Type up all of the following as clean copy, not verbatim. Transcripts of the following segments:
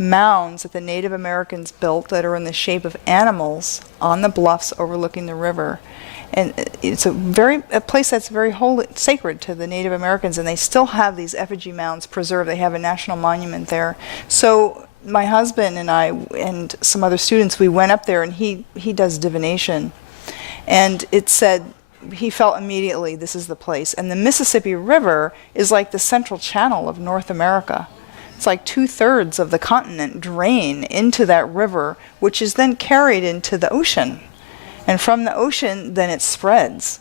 mounds that the Native Americans built that are in the shape of animals on the bluffs overlooking the river. And it's a place that's very holy, sacred to the Native Americans, and they still have these effigy mounds preserved. They have a national monument there. So my husband and I and some other students, we went up there, and he does divination. And it said, he felt immediately, this is the place. And the Mississippi River is like the central channel of North America. It's like 2/3 of the continent drain into that river, which is then carried into the ocean. And from the ocean, then it spreads.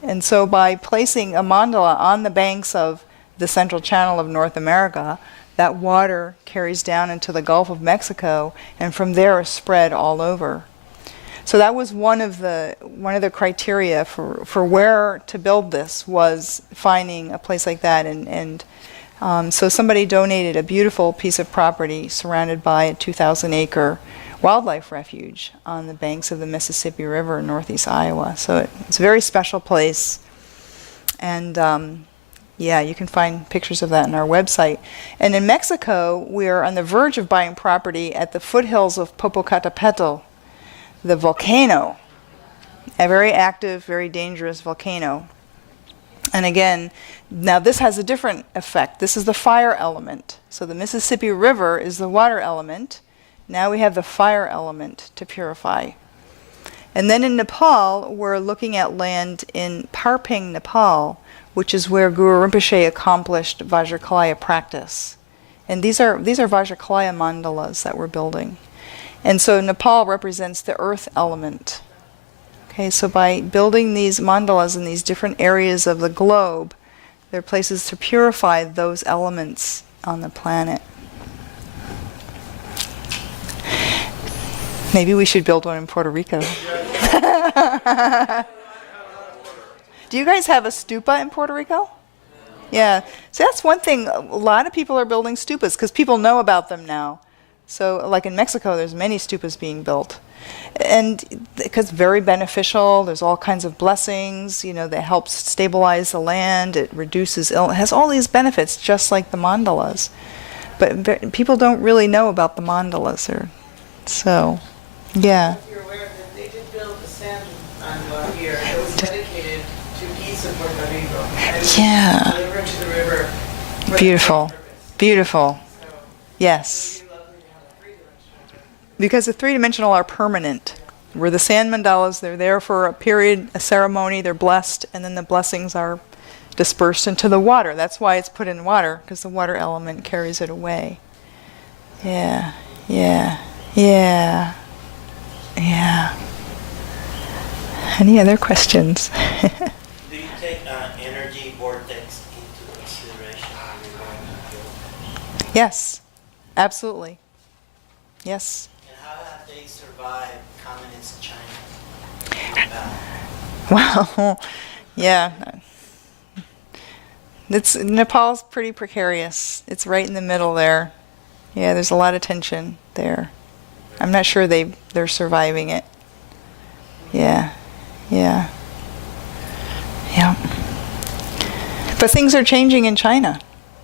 And so by placing a mandala on the banks of the central channel of North America, that water carries down into the Gulf of Mexico, and from there is spread all over. So that was one of the criteria for where to build this, was finding a place like that. And so somebody donated a beautiful piece of property surrounded by a 2,000-acre wildlife refuge on the banks of the Mississippi River in northeast Iowa. So it's a very special place. And yeah, you can find pictures of that on our website. And in Mexico, we are on the verge of buying property at the foothills of Popocatépetl, the volcano, a very active, very dangerous volcano. And again, now this has a different effect. This is the fire element. So the Mississippi River is the water element. Now we have the fire element to purify. And then in Nepal, we're looking at land in Parping, Nepal, which is where Guru Rinpoche accomplished Vajrakalaya practice. And these are Vajrakalaya mandalas that we're building. And so Nepal represents the earth element. Okay, so by building these mandalas in these different areas of the globe, there are places to purify those elements on the planet. Maybe we should build one in Puerto Rico. Do you guys have a stupa in Puerto Rico? Yeah. So that's one thing. A lot of people are building stupas because people know about them now. So like in Mexico, there's many stupas being built. And because very beneficial, there's all kinds of blessings, that helps stabilize the land, it reduces illness, it has all these benefits just like the mandalas. But people don't really know about the mandalas. So, yeah. If you're aware that they did build a sand mandala here that was dedicated to east of Puerto Rico. And Yeah. delivered to the river. Beautiful. Beautiful. So Yes. it would be lovely to have a three-dimensional river. Because the three-dimensional are permanent. Where the sand mandalas, they're there for a period, a ceremony, they're blessed, and then the blessings are dispersed into the water. That's why it's put in water, because the water element carries it away. Yeah, yeah, yeah, yeah. Any other questions? Do you take energy vortex into consideration when you're going to build? Yes, absolutely. Yes. And how have they survived communist China? Well, yeah. Nepal's pretty precarious. It's right in the middle there. Yeah, there's a lot of tension there. I'm not sure they're surviving it. Yeah, yeah, yeah. But things are changing in China.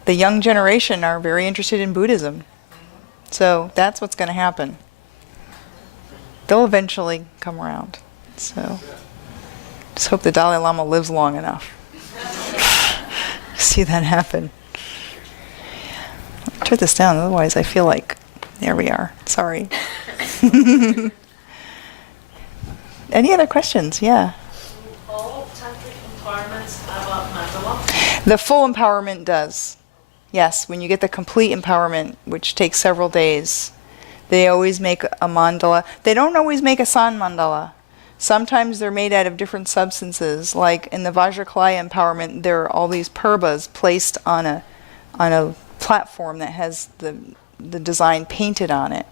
The young generation are very interested in Buddhism. So that's what's going to happen. They'll eventually come around. So just hope the Dalai Lama lives long enough. See that happen. Turn this down, otherwise I feel like, there we are. Sorry. Any other questions? Yeah. All tantric empowerments have a mandala? The full empowerment does. Yes, when you get the complete empowerment, which takes several days, they always make a mandala. They don't always make a san mandala. Sometimes they're made out of different substances. Like in the Vajrakalaya empowerment, there are all these purbas placed on a platform that has the design painted on it.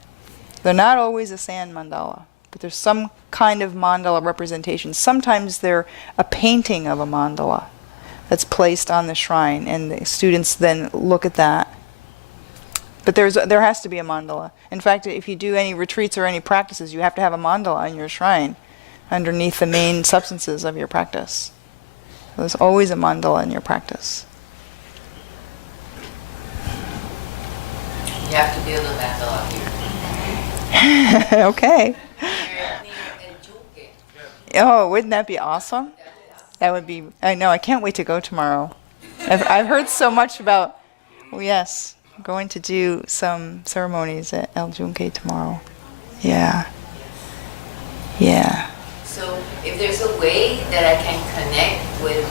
They're not always a sand mandala, but there's some kind of mandala representation. Sometimes they're a painting of a mandala that's placed on the shrine, and the students then look at that. But there has to be a mandala. In fact, if you do any retreats or any practices, you have to have a mandala on your shrine underneath the main substances of your practice. So there's always a mandala in your practice. You have to build a mandala here. Okay. Near El Yunque. Oh, wouldn't that be awesome? That would be, I know, I can't wait to go tomorrow. I've heard so much about, oh yes, going to do some ceremonies at El Yunque tomorrow. Yeah. Yeah. So if there's a way that I can connect with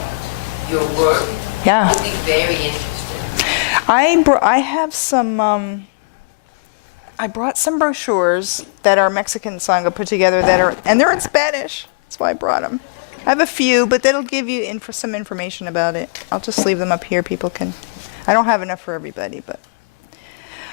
your work, Yeah. I would be very interested. I have some, I brought some brochures that our Mexican Sangha put together and they're in Spanish. That's why I brought them. I have a few, but that'll give you some information about it. I'll just leave them up here. People can, I don't have enough for everybody, but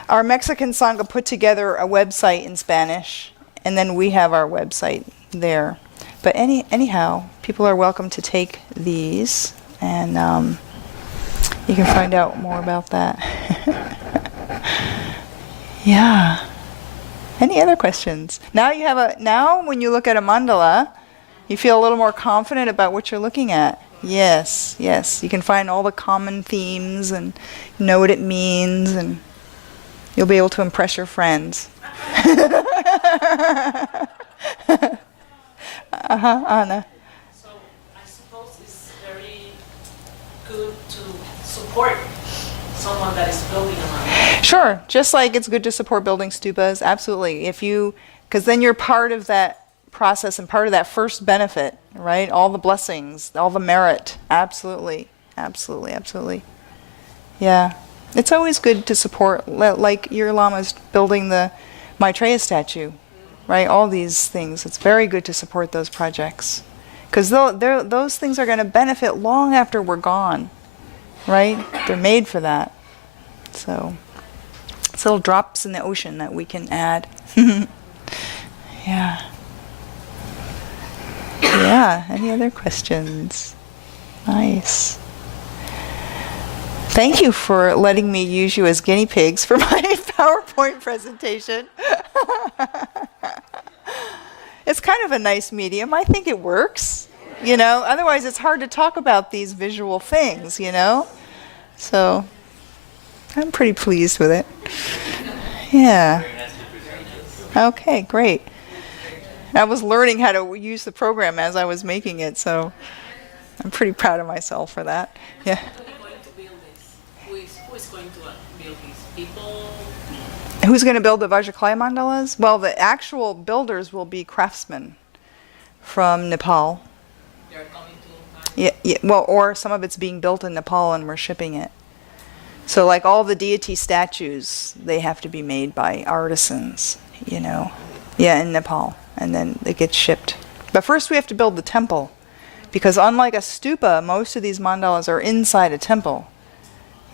our Mexican Sangha put together a website in Spanish, and then we have our website there. But anyhow, people are welcome to take these, and you can find out more about that. Yeah. Any other questions? Now when you look at a mandala, you feel a little more confident about what you're looking at. Yes, yes. You can find all the common themes and know what it means, and you'll be able to impress your friends. Anna. So I suppose it's very good to support someone that is building a mandala. Sure, just like it's good to support building stupas, absolutely. Because then you're part of that process and part of that first benefit, right? All the blessings, all the merit, absolutely, absolutely, absolutely. Yeah, it's always good to support, like your Lama's building the Maitreya statue, right? All these things, it's very good to support those projects. Because those things are going to benefit long after we're gone, right? They're made for that. So, it's little drops in the ocean that we can add. Yeah. Yeah, any other questions? Nice. Thank you for letting me use you as guinea pigs for my PowerPoint presentation. It's kind of a nice medium. I think it works, Otherwise, it's hard to talk about these visual things, So, I'm pretty pleased with it. Yeah. Okay, great. I was learning how to use the program as I was making it, so I'm pretty proud of myself for that. Yeah. Who is going to build this? Who is going to build these? People? Who's going to build the Vajraklaya mandalas? Well, the actual builders will be craftsmen from Nepal. They're coming to Yeah, well, or some of it's being built in Nepal and we're shipping it. So like all the deity statues, they have to be made by artisans, Yeah, in Nepal. And then it gets shipped. But first we have to build the temple. Because unlike a stupa, most of these mandalas are inside a temple.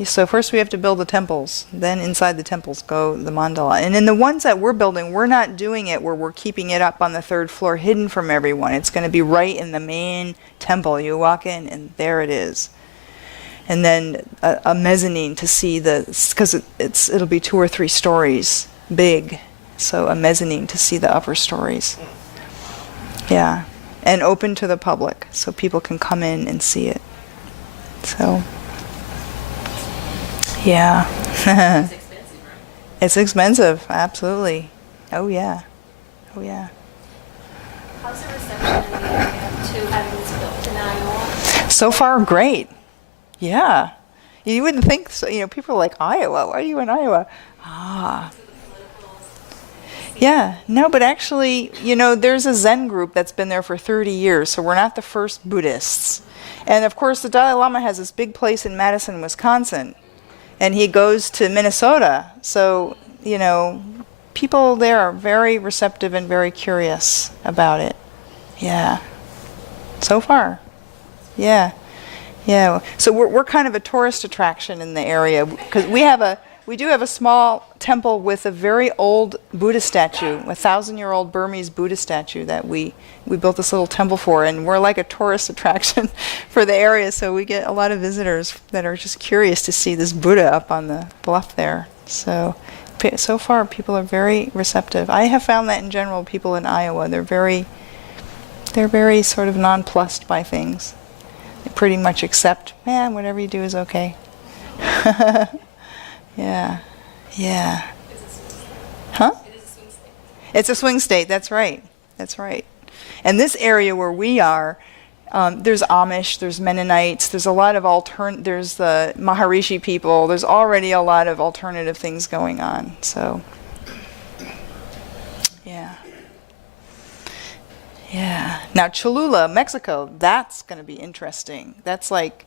So first we have to build the temples. Then inside the temples go the mandala. And in the ones that we're building, we're not doing it where we're keeping it up on the third floor hidden from everyone. It's going to be right in the main temple. You walk in and there it is. And then a mezzanine to see because it'll be 2 or 3 stories big. So a mezzanine to see the upper stories. Yeah. And open to the public so people can come in and see it. So, yeah. It's expensive, right? It's expensive, absolutely. Oh yeah. Oh yeah. How's the reception in the area to having this built in Iowa? So far, great. Yeah. You wouldn't think so. People are like, Iowa, why are you in Iowa? Yeah, no, but actually, there's a Zen group that's been there for 30 years, so we're not the first Buddhists. And of course, the Dalai Lama has this big place in Madison, Wisconsin, and he goes to Minnesota. So, people there are very receptive and very curious about it. Yeah. So far. Yeah. Yeah. So we're kind of a tourist attraction in the area because we do have a small temple with a very old Buddha statue, 1,000-year-old Burmese Buddha statue that we built this little temple for, and we're like a tourist attraction for the area, so we get a lot of visitors that are just curious to see this Buddha up on the bluff there. So far, people are very receptive. I have found that in general, people in Iowa, they're very sort of nonplussed by things. They pretty much accept, whatever you do is okay. Yeah. Yeah. It's a swing state. That's right. That's right. And this area where we are, there's Amish, there's Mennonites, there's a lot of there's the Maharishi people. There's already a lot of alternative things going on. So, yeah. Yeah. Now, Cholula, Mexico, that's going to be interesting. That's like,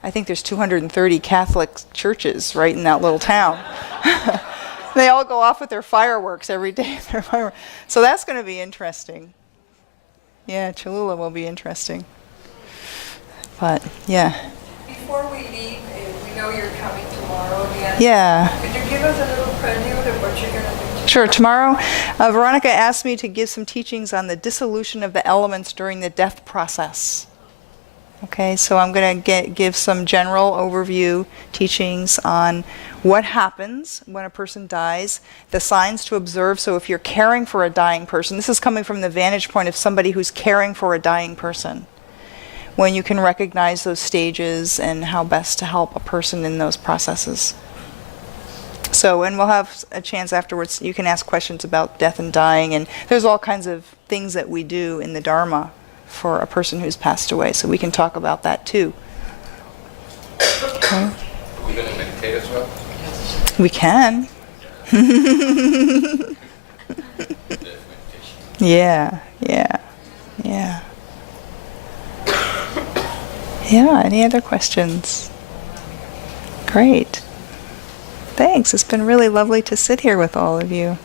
I think there's 230 Catholic churches right in that little town. They all go off with their fireworks every day. So that's going to be interesting. Yeah, Cholula will be interesting. But, yeah. Before we leave, we know you're coming tomorrow again. Yeah. Could you give us a little prelude of what you're going to do? Sure. Tomorrow, Veronica asked me to give some teachings on the dissolution of the elements during the death process. Okay, so I'm going to give some general overview teachings on what happens when a person dies, the signs to observe. So if you're caring for a dying person, this is coming from the vantage point of somebody who's caring for a dying person, when you can recognize those stages and how best to help a person in those processes. So, and we'll have a chance afterwards, you can ask questions about death and dying, and there's all kinds of things that we do in the Dharma for a person who's passed away, so we can talk about that too. Okay. Are we going to meditate as well? We can. Yeah, yeah, yeah. Yeah, any other questions? Great. Thanks. It's been really lovely to sit here with all of you.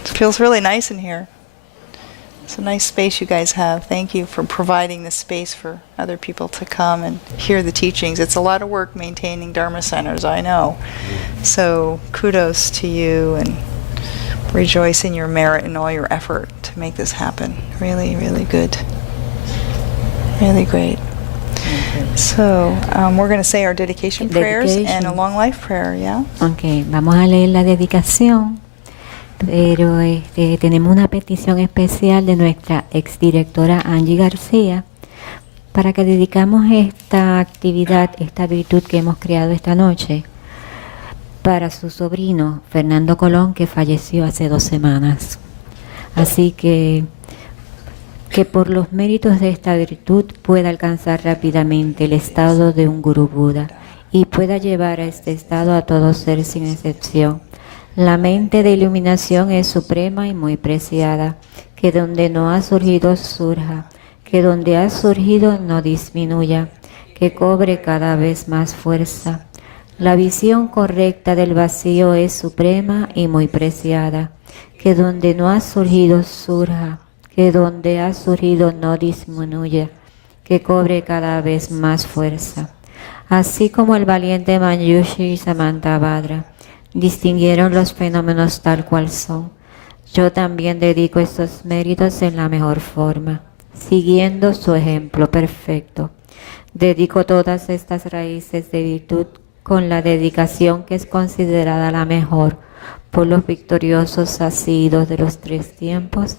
It feels really nice in here. It's a nice space you guys have. Thank you for providing the space for other people to come and hear the teachings. It's a lot of work maintaining Dharma centers, I know. So kudos to you, and rejoice in your merit and all your effort to make this happen. Really, really good. Really great. So, we're going to say our dedication prayers and a long life prayer, yeah? Ok, vamos a leer la dedicación, pero tenemos una petición especial de nuestra exdirectora Angie García para que dedicamos esta actividad, esta virtud que hemos creado esta noche para su sobrino Fernando Colón, que falleció hace 2 semanas. Así que por los méritos de esta virtud pueda alcanzar rápidamente el estado de un Guru Buda y pueda llevar a este estado a todo ser sin excepción. La mente de iluminación es suprema y muy preciada, que donde no ha surgido surja, que donde ha surgido no disminuya, que cobre cada vez más fuerza. La visión correcta del vacío es suprema y muy preciada, que donde no ha surgido surja, que donde ha surgido no disminuya, que cobre cada vez más fuerza. Así como el valiente Manjushri y Samantabhadra distinguieron los fenómenos tal cual son, yo también dedico estos méritos en la mejor forma, siguiendo su ejemplo perfecto. Dedico todas estas raíces de virtud con la dedicación que es considerada la mejor por los victoriosos asidos de los 3 tiempos,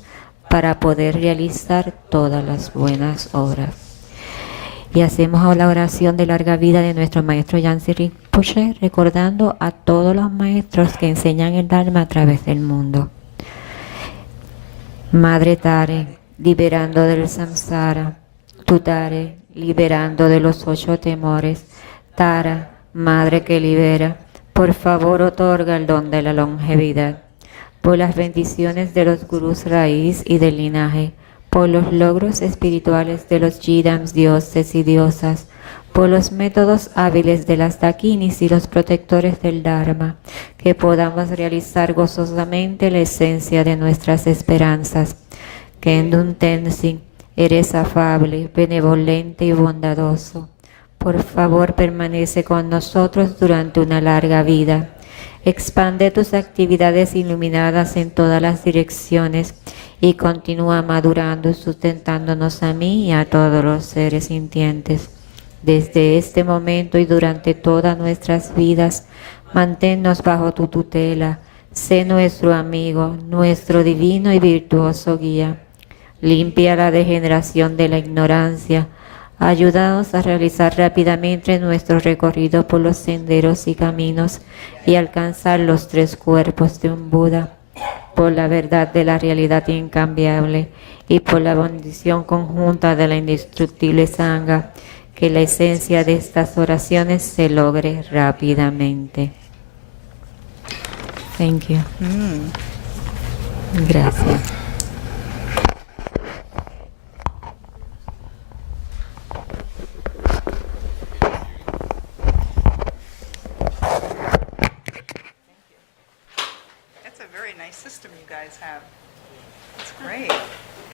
para poder realizar todas las buenas obras. Y hacemos la oración de larga vida de nuestro maestro Yansi Rinpoche, recordando a todos los maestros que enseñan el Dharma a través del mundo. Madre Tare, liberando del samsara. Tu Tare, liberando de los 8 temores. Tara, Madre que libera, por favor otorga el don de la longevidad. Por las bendiciones de los gurús raíz y del linaje, por los logros espirituales de los yidams, dioses y diosas, por los métodos hábiles de las dakinis y los protectores del Dharma, que podamos realizar gozosamente la esencia de nuestras esperanzas. Kendun Tenzin, eres afable, benevolente y bondadoso. Por favor, permanece con nosotros durante una larga vida. Expande tus actividades iluminadas en todas las direcciones y continúa madurando y sustentándonos a mí y a todos los seres sintientes. Desde este momento y durante todas nuestras vidas, manténnos bajo tu tutela. Sé nuestro amigo, nuestro divino y virtuoso guía. Limpia la degeneración de la ignorancia. Ayúdanos a realizar rápidamente nuestro recorrido por los senderos y caminos y alcanzar los 3 cuerpos de un Buda. por la verdad de la realidad incambiable y por la bendición conjunta de la indestructible sangha, que la esencia de estas oraciones se logre rápidamente. Thank you. Gracias. That's a very nice system you guys have. It's great.